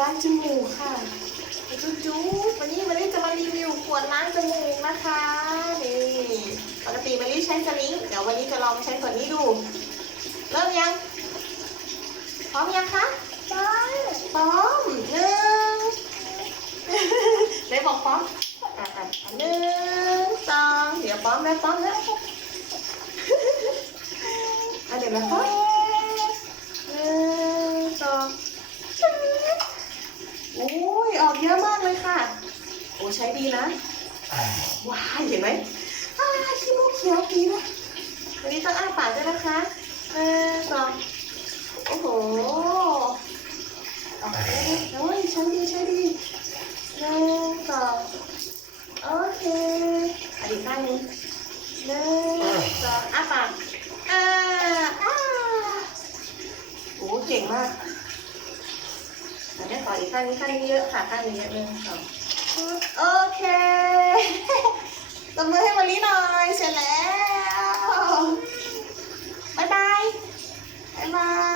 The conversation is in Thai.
ล้างจมูกค่ะจุ๊จุ๊วันนี้มารีจะมารีวิวขวดล้างจมูกนะคะนี่ปกติมารีใช้สลิงเดี๋ยววันนี้จะลองใช้ขวดนี้ดู เริ่มยังพร้อมยังคะพร้อมพร้อมหนึ่งไหนบอกพร้อมอะอะหนึ่งสองเดี๋ยวพร้อมแล้วพร้อมแล้วอะเดี๋ยวนะคะหนึ่งสองโอออกเยอะมากเลยค่ะ โอ้ใช้ดีนะ ว้ายเห็นไหมอ้าขี้มูกเขียวดีนะวันนี้ต้องอ้าปากด้วยนะคะหนึ่งสองโอ้โหออกเยอะโอ้ยใช้ดีใช้ดีหนึ่งสองโอเคอันอีกข้างนึงหนึ่งสองอ้าปากอ่าอ่าโอ้เก่งมาก่ออีกข้างนี้ข้างนี้เยอะค่ะข้างนี้เยอะหนึ่งสองโอเคตบมือให้มาลีหน่อยเสร็จแล้วบ๊ายบายบ๊ายบาย